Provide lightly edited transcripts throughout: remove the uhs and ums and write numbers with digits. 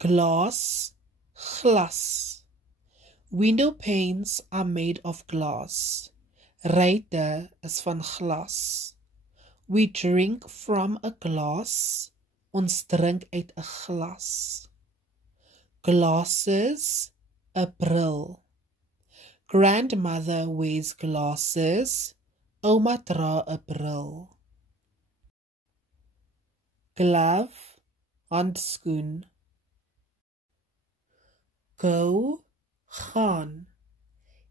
Glass, glas. Window panes are made of glass. Ruite is van glas. We drink from a glass. Ons drink uit 'n glas. Glasses, a bril. Grandmother wears glasses. Ouma dra 'n bril. Glove, handskoen. Go, gaan.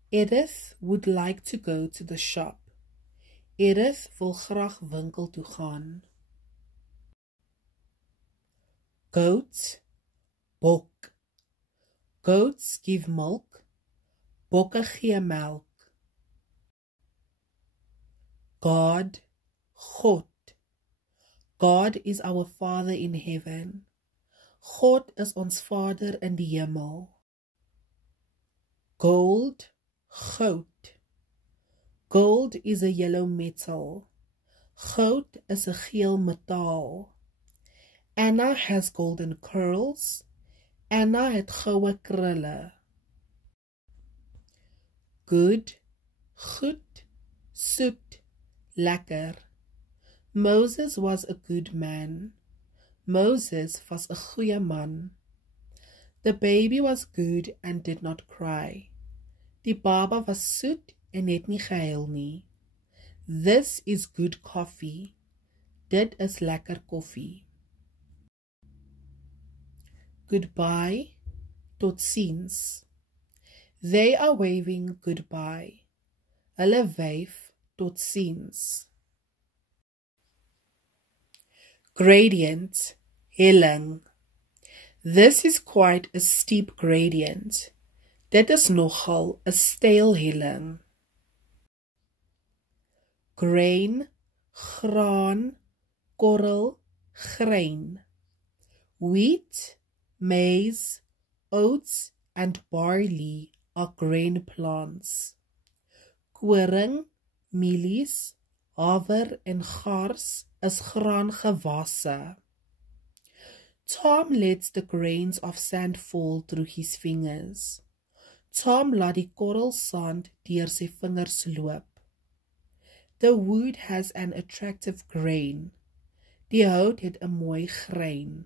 Edith would like to go to the shop. Edith wil graag winkel toe gaan. Goat, bok. Goats give milk. Bokke gee melk. God, God. God is our Father in heaven. God is ons Vader in die hemel. Gold, goud. Gold is a yellow metal. Goud is a geel metaal. Anna has golden curls. Anna het goue krulle. Good, goed, soet, lekker. Moses was a good man. Moses was 'n goeie man. The baby was good and did not cry. Die baba was soet en het nie gehuil nie. This is good coffee. Dit is lekker koffie. Goodbye, tot ziens. They are waving goodbye. Hulle wyf tot ziens. Gradient, helling. This is quite a steep gradient. Dit is nogal 'n steil helling. Grain, graan, korrel, grain. Wheat, maize, oats, and barley are grain plants. Koring, mielies, haver en gars is graangewasse. Tom lets the grains of sand fall through his fingers. Tom laat die korrel sand deur sy vingers loop. The wood has an attractive grain. Die hout het 'n mooi grein.